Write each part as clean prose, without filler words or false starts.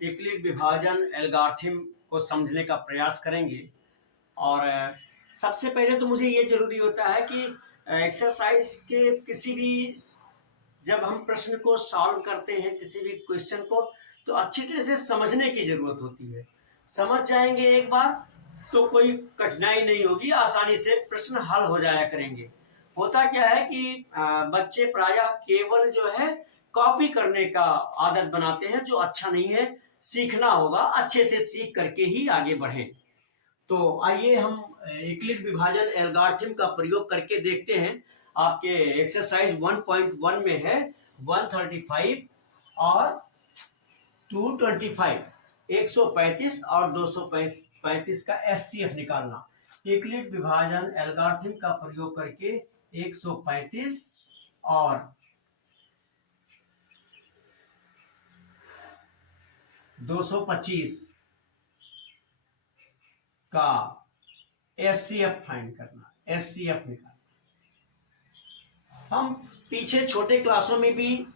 Euclid विभाजन algorithm को समझने का प्रयास करेंगे। और सबसे पहले तो मुझे ये ज़रूरी होता है कि एक्सरसाइज के किसी भी जब हम प्रश्न को सॉल्व करते हैं, किसी भी क्वेश्चन को, तो अच्छी तरह से समझने की ज़रूरत होती है। समझ जाएंगे एक बार तो कोई कठिनाई नहीं होगी, आसानी से प्रश्न हल हो जाया करेंगे। होता क्या है कि बच्चे प्रायः केवल जो है कॉपी करने का आदत बनाते हैं, जो अच्छा नहीं है। सीखना होगा, अच्छे से सीख करके ही आगे बढ़ें। तो आइए हम यूक्लिड विभाजन एल्गोरिथम का प्रयोग करके देखते हैं। आपके एक्सरसाइज 1.1 में है 135 और 225, 135 और 235 का एचसीएफ निकालना। यूक्लिड विभाजन एल्गोरिथम का प्रयोग करके 135 और 225 का एचसीएफ फाइंड करना, एचसीएफ निकालना। हम पीछे छोटे क्लासों में भी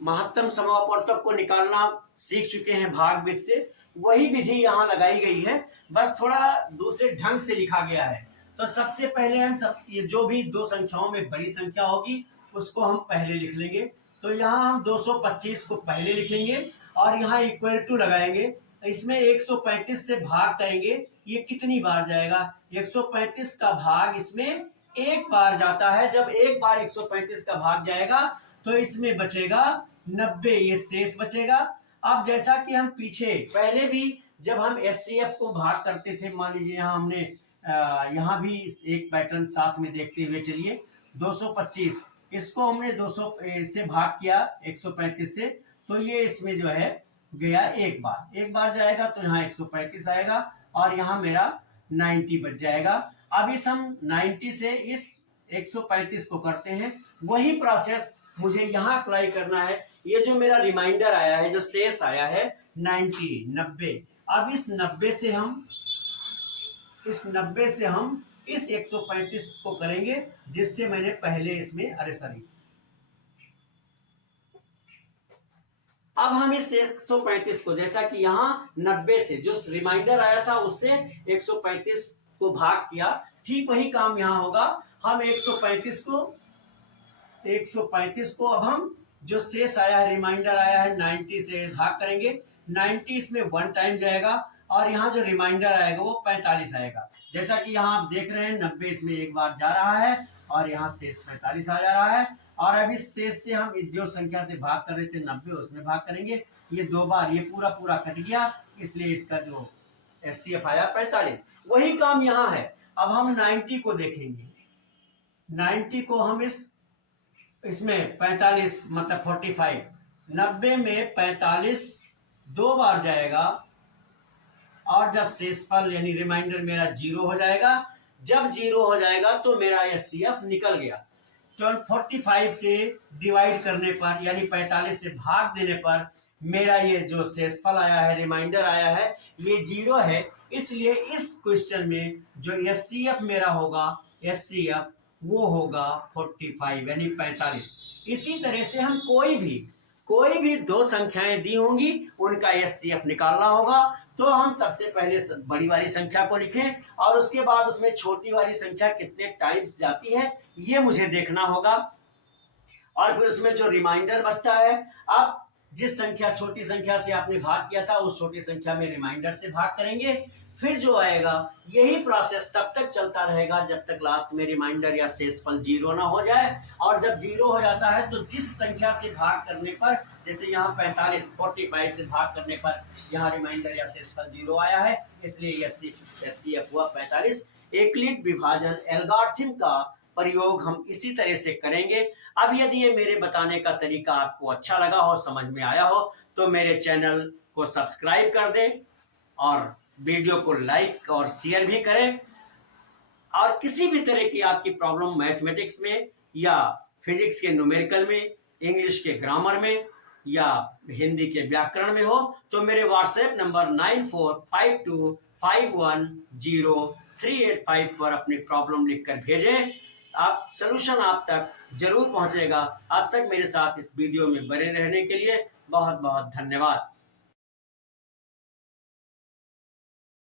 महत्तम समापवर्तक को निकालना सीख चुके हैं भाग विधि से। वही विधि यहाँ लगाई गई है, बस थोड़ा दूसरे ढंग से लिखा गया है। तो सबसे पहले हम ये जो भी दो संख्याओं में बड़ी संख्या होगी उसको हम पहले लिख लेंगे। तो यहाँ हम 225 को पहले लिखेंगे और यहाँ इक्वल टू लगाएंगे। इसमें 135 से भाग करेंगे, ये कितनी बार जाएगा? 135 का भाग इसमें एक बार जाता है। जब एक बार 135 का भाग जाएगा तो इसमें बचेगा 90, ये शेष बचेगा। अब जैसा कि हम पीछे पहले भी जब हम एचसीएफ को भाग करते थे, मान लीजिए यहाँ हमने यहाँ भी एक पैटर्न साथ में देखते हुए चलिए। 225 इसको हमने 200 से भाग किया 135 से, तो ये इसमें जो है गया एक बार जाएगा, तो यहाँ 135 आएगा और यहाँ मेरा 90 बच जाएगा। अब इस हम 90 से इस 135 को करते हैं, वही प्रोसेस मुझे यहाँ अप्लाई करना है। ये जो मेरा रिमाइंडर आया है, जो शेष आया है 90, अब इस 90 से हम इस 135 को करेंगे, जिससे मैंने पहले इसमें अब हम इस 135 को, जैसा कि यहाँ 90 से जो रिमाइंडर आया था उससे 135 को भाग किया, ठीक वही काम यहाँ होगा। हम 135 को अब हम जो शेष आया है, रिमाइंडर आया है 90 से भाग करेंगे। 90 इसमें 1 टाइम जाएगा और यहाँ जो रिमाइंडर आएगा वो 45 आएगा। जैसा कि यहाँ आप देख रहे हैं 90 इसमें एक बार जा रहा है और यहाँ शेष 45 आ जा रहा है। और अब इस शेष से हम जो संख्या से भाग कर रहे थे 90, उसमें भाग करेंगे। ये दो बार ये पूरा कट गया, इसलिए इसका जो एचसीएफ आया 45। वही काम यहाँ है। अब हम 90 को देखेंगे। 90 को हम इसमें 45 मतलब 45, 90 में 45 दो बार जाएगा और जब शेषफल यानी रिमाइंडर मेरा 0 हो जाएगा। जब 0 हो जाएगा तो मेरा एचसीएफ निकल गया। तो 45 से डिवाइड करने पर यानी 45 से भाग देने पर मेरा ये जो शेषफल आया है, रिमाइंडर आया है, ये 0 है। इसलिए इस क्वेश्चन में जो एचसीएफ मेरा होगा, एचसीएफ वो होगा 45 यानी 45। इसी तरह से हम कोई भी दो संख्याएं दी होंगी उनका एचसीएफ निकालना होगा। तो हम सबसे पहले बड़ी वाली संख्या को लिखें और उसके बाद उसमें छोटी वाली संख्या कितने टाइम्स जाती है ये मुझे देखना होगा। और फिर उसमें जो रिमाइंडर बचता है, अब जिस छोटी संख्या से आपने भाग किया था उस छोटी संख्या में रिमाइंडर से भाग करेंगे। फिर जो आएगा यही प्रोसेस तब तक चलता रहेगा जब तक लास्ट में रिमाइंडर या शेषफल 0 ना हो जाए। और जब 0 हो जाता है तो जिस संख्या से भाग करने पर, जैसे यहाँ 45 से भाग करने पर यहाँ रिमाइंडर या शेषफल 0 आया है, इसलिए एचसीएफ हुआ 45। यूक्लिड विभाजन एल्गोरिथम का प्रयोग हम इसी तरह से करेंगे। अब यदि ये मेरे बताने का तरीका आपको अच्छा लगा हो, समझ में आया हो, तो मेरे चैनल को सब्सक्राइब कर दें और वीडियो को लाइक और शेयर भी करें। और किसी भी तरह की आपकी प्रॉब्लम मैथमेटिक्स में या फिजिक्स के न्यूमेरिकल में, इंग्लिश के ग्रामर में या हिंदी के व्याकरण में हो, तो मेरे व्हाट्सएप नंबर 9452510385 पर अपनी प्रॉब्लम लिखकर भेजें। आप सलूशन आप तक जरूर पहुंचेगा। अब तक मेरे साथ इस वीडियो में बने रहने के लिए बहुत बहुत धन्यवाद।